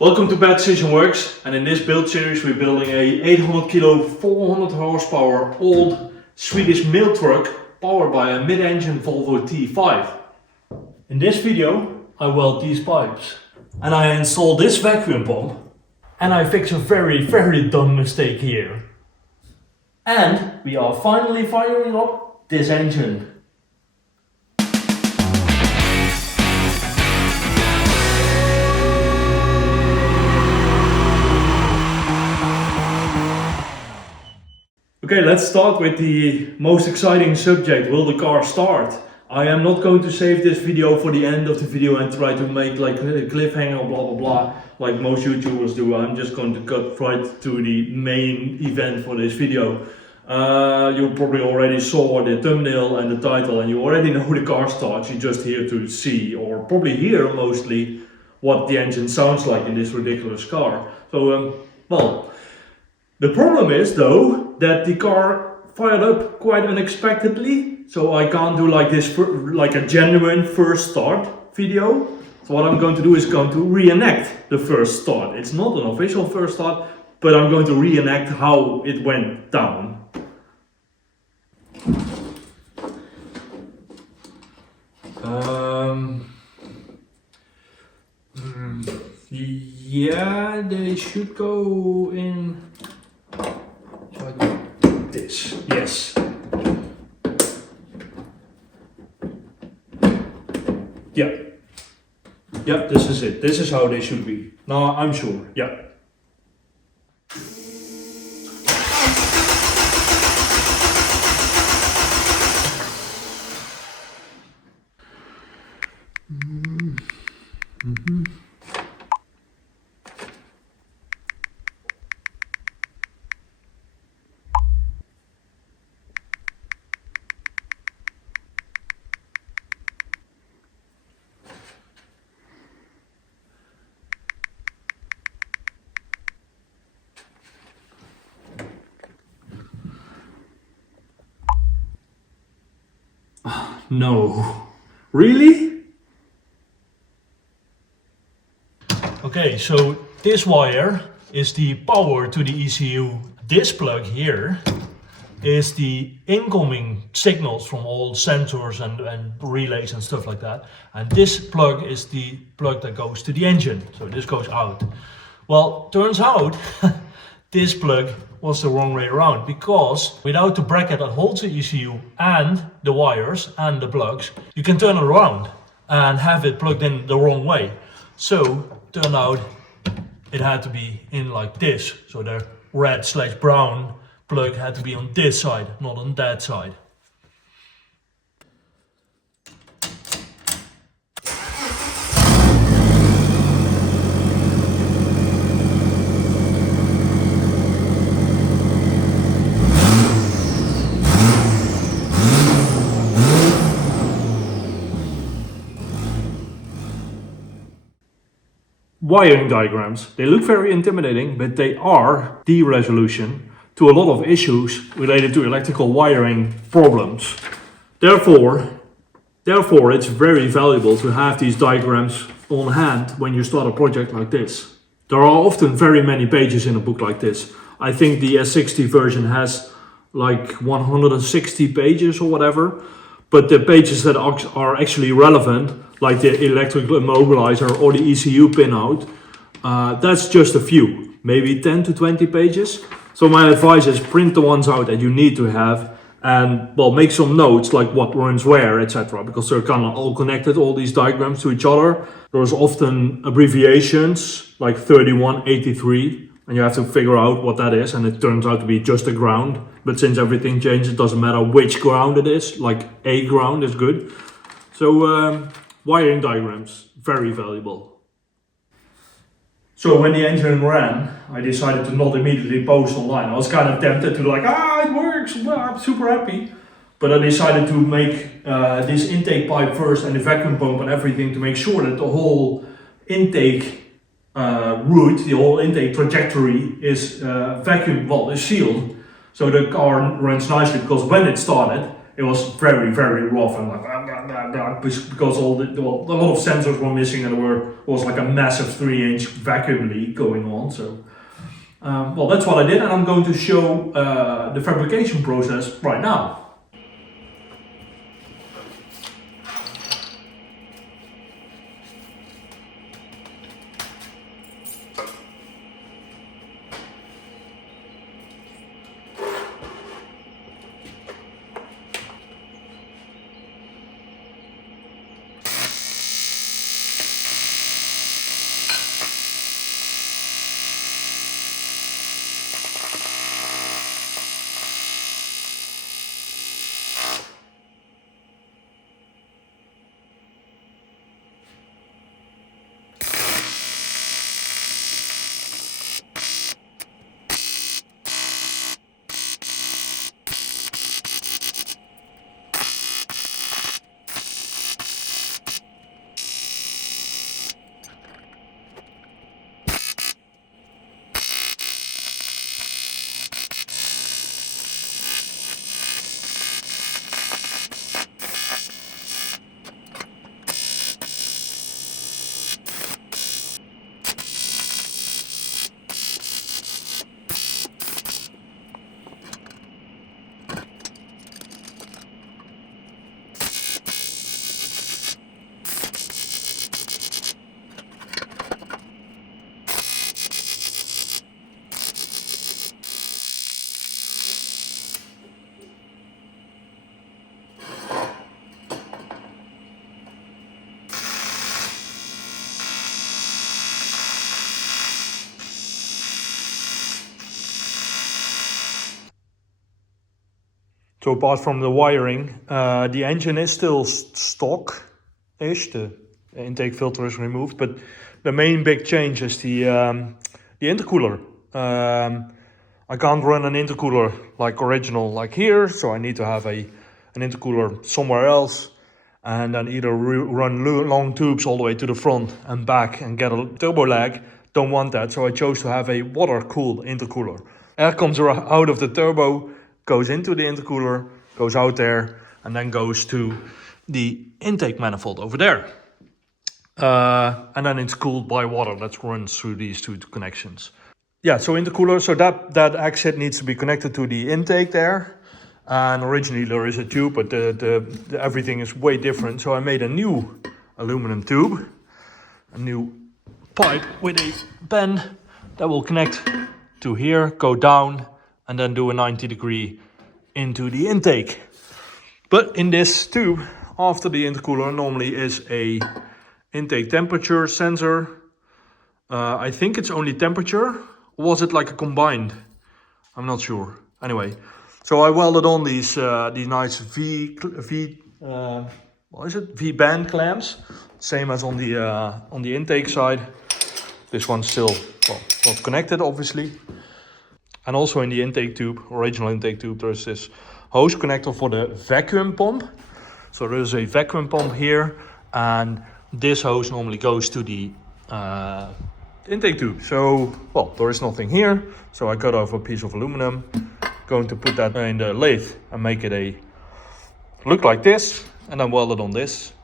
Welcome to Bad Decision Works, and in this build series we're building a 800 kilo 400 horsepower old Swedish mail truck powered by a mid-engine Volvo T5. In this video I weld these pipes and I install this vacuum pump and I fix a very dumb mistake here. And we are finally firing up this engine. Okay, let's start with the most exciting subject. Will the car start? I am not going to save this video for the end of the video and try to make like a cliffhanger blah blah blah like most YouTubers do. I'm just going to cut right to the main event for this video. You probably already saw the thumbnail and the title and you already know the car starts. You're just here to see, or probably hear mostly, what the engine sounds like in this ridiculous car. So, well, the problem is though that the car fired up quite unexpectedly, so I can't do like this like a genuine first start video. So what I'm going to do is going to reenact the first start. It's not an official first start, but I'm going to reenact how it went down. Yeah, they should go in. This, yes. Yeah. Yeah, this is it. This is how they should be. No, I'm sure. Yeah. No. Really? Okay, so this wire is the power to the ECU. This plug here is the incoming signals from all sensors and relays and stuff like that. And this plug is the plug that goes to the engine. So this goes out. Well, turns out this plug was the wrong way around, because without the bracket that holds the ECU and the wires and the plugs, you can turn it around and have it plugged in the wrong way. So turned out it had to be in like this. So the red/brown plug had to be on this side, not on that side. Wiring diagrams. They look very intimidating, but they are the resolution to a lot of issues related to electrical wiring problems. Therefore, it's very valuable to have these diagrams on hand when you start a project like this. There are often very many pages in a book like this. I think the S60 version has like 160 pages or whatever, but the pages that are actually relevant, like the electrical immobilizer or the ECU pinout, that's just a few, maybe 10 to 20 pages. So my advice is print the ones out that you need to have, and well, make some notes like what runs where, etc. Because they're kind of all connected, all these diagrams, to each other. There's often abbreviations like 3183, and you have to figure out what that is, and it turns out to be just a ground. But since everything changes, it doesn't matter which ground it is, like a ground is good. So wiring diagrams, very valuable. So when the engine ran, I decided to not immediately post online. I was kind of tempted to like, it works, well, I'm super happy. But I decided to make this intake pipe first and the vacuum pump and everything to make sure that the whole intake route, the whole intake trajectory is is sealed. So the car runs nicely, because when it started, it was very, very rough and like because a lot of sensors were missing and was like a massive 3-inch vacuum leak going on. So, well, that's what I did, and I'm going to show the fabrication process right now. So apart from the wiring, the engine is still stock-ish. The intake filter is removed, but the main big change is the intercooler. I can't run an intercooler like original, like here, so I need to have an intercooler somewhere else, and then either run long tubes all the way to the front and back and get a turbo lag. Don't want that, so I chose to have a water-cooled intercooler. Air comes out of the turbo, goes into the intercooler, goes out there, and then goes to the intake manifold over there. And then it's cooled by water that runs through these two connections. Yeah, so intercooler, so that exit needs to be connected to the intake there. And originally there is a tube, but the everything is way different. So I made a new aluminum tube, a new pipe with a bend that will connect to here, go down, and then do a 90-degree into the intake. But in this tube, after the intercooler, normally is a intake temperature sensor. I think it's only temperature. Or was it like a combined? I'm not sure. Anyway, so I welded on these nice V band clamps, same as on the intake side. This one's still not connected, obviously. And also in the intake tube, original intake tube, there's this hose connector for the vacuum pump. So there's a vacuum pump here, and this hose normally goes to the intake tube. So, well, there is nothing here, so I cut off a piece of aluminum, going to put that in the lathe and make it look like this, and then weld it on this.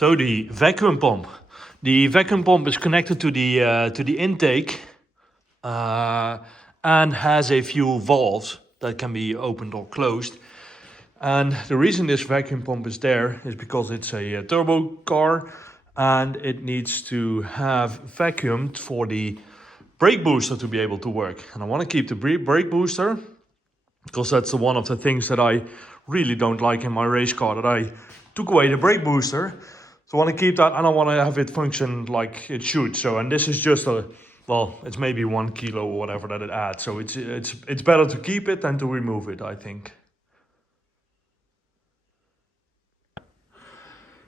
So the vacuum pump. The vacuum pump is connected to the intake and has a few valves that can be opened or closed. And the reason this vacuum pump is there is because it's a turbo car and it needs to have vacuumed for the brake booster to be able to work. And I want to keep the brake booster because that's one of the things that I really don't like in my race car, that I took away the brake booster. So I want to keep that and I want to have it function like it should. So, and this is just well, it's maybe 1 kilo or whatever that it adds. So it's better to keep it than to remove it, I think.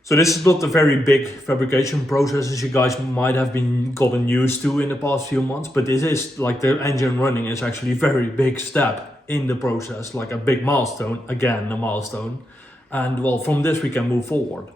So this is not a very big fabrication process as you guys might have been gotten used to in the past few months, but this is like the engine running is actually a very big step in the process, like a big milestone, again a milestone. And well, from this we can move forward.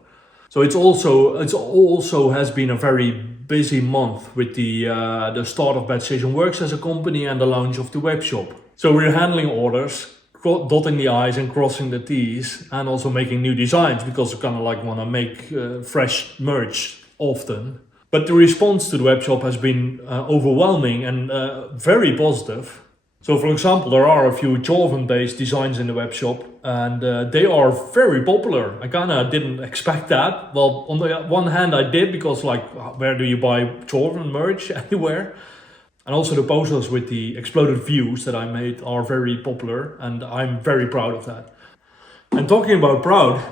So it's also has been a very busy month with the start of Bad Station Works as a company and the launch of the webshop. So we're handling orders, dotting the I's and crossing the T's, and also making new designs because we kind of like want to make fresh merch often. But the response to the webshop has been overwhelming and very positive. So for example, there are a few Jorvan based designs in the webshop and they are very popular. I kind of didn't expect that. Well, on the one hand I did, because like, where do you buy Jorvan merch anywhere? And also the posters with the exploded views that I made are very popular and I'm very proud of that. And talking about proud,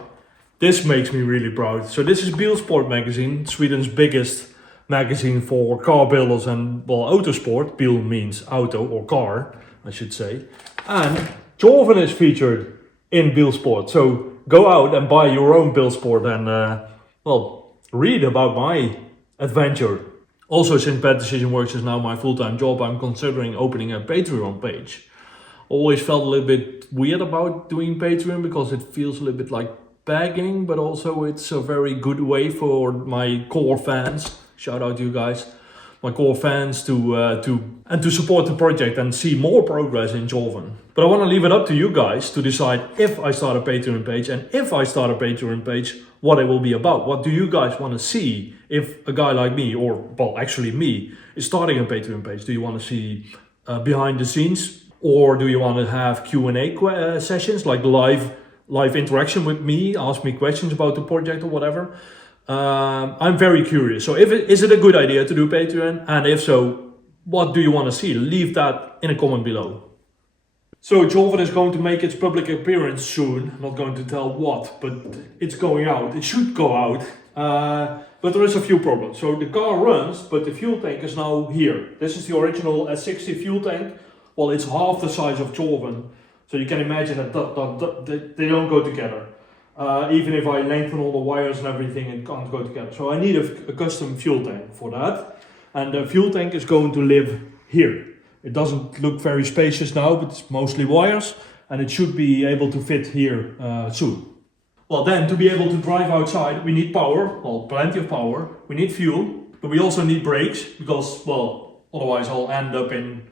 this makes me really proud. So this is Bilsport Magazine, Sweden's biggest magazine for car builders and, well, autosport. Bil means auto or car, I should say. And Jorvan is featured in Bilsport. So go out and buy your own Bilsport and, well, read about my adventure. Also, since Bad Decision Works is now my full-time job, I'm considering opening a Patreon page. Always felt a little bit weird about doing Patreon because it feels a little bit like begging, but also it's a very good way for my core fans, shout out to you guys, my core fans to support the project and see more progress in Jorvan. But I want to leave it up to you guys to decide if I start a Patreon page, and if I start a Patreon page, what it will be about. What do you guys want to see if a guy like me, or well actually me, is starting a Patreon page? Do you want to see behind the scenes, or do you want to have Q&A sessions, like live interaction with me, ask me questions about the project or whatever? I'm very curious. So is it a good idea to do Patreon? And if so, what do you want to see? Leave that in a comment below. So Jorvan is going to make its public appearance soon. I'm not going to tell what, but it's going out. It should go out. But there is a few problems. So the car runs, but the fuel tank is now here. This is the original S60 fuel tank. Well, it's half the size of Jorvan. So you can imagine that they don't go together. Even if I lengthen all the wires and everything, it can't go together. So I need a custom fuel tank for that. And the fuel tank is going to live here. It doesn't look very spacious now, but it's mostly wires, and it should be able to fit here soon. Well, then to be able to drive outside, we need power, well, plenty of power. We need fuel, but we also need brakes because, well, otherwise I'll end up in,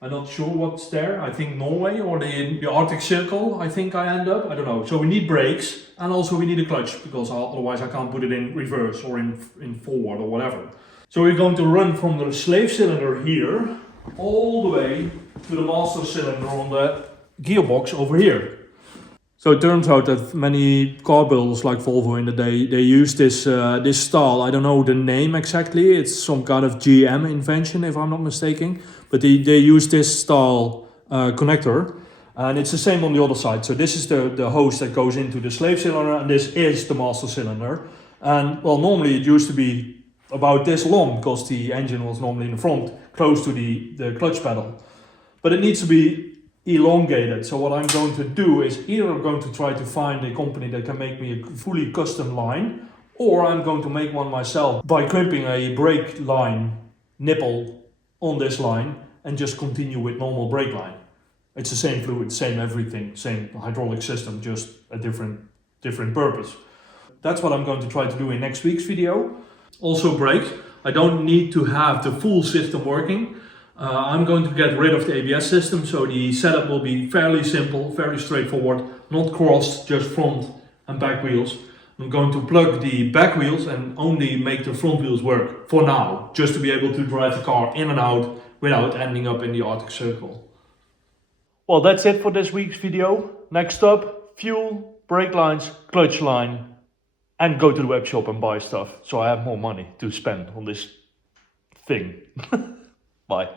I'm not sure what's there. I think Norway or the Arctic Circle, I think I end up, I don't know. So we need brakes, and also we need a clutch because otherwise I can't put it in reverse or in forward or whatever. So we're going to run from the slave cylinder here all the way to the master cylinder on the gearbox over here. So it turns out that many car builders like Volvo in the day, they use this style. I don't know the name exactly. It's some kind of GM invention if I'm not mistaken. But they use this style connector, and it's the same on the other side. So this is the hose that goes into the slave cylinder, and this is the master cylinder. And well, normally it used to be about this long because the engine was normally in the front, close to the clutch pedal. But it needs to be elongated. So what I'm going to do is either I'm going to try to find a company that can make me a fully custom line, or I'm going to make one myself by crimping a brake line nipple on this line and just continue with normal brake line. It's the same fluid, same everything, same hydraulic system, just a different purpose. That's what I'm going to try to do in next week's video. Also brakes. I don't need to have the full system working. I'm going to get rid of the ABS system, so the setup will be fairly simple, very straightforward, not crossed, just front and back wheels. I'm going to plug the back wheels and only make the front wheels work for now, just to be able to drive the car in and out without ending up in the Arctic Circle. Well, that's it for this week's video. Next up, fuel, brake lines, clutch line, and go to the web shop and buy stuff so I have more money to spend on this thing. Bye.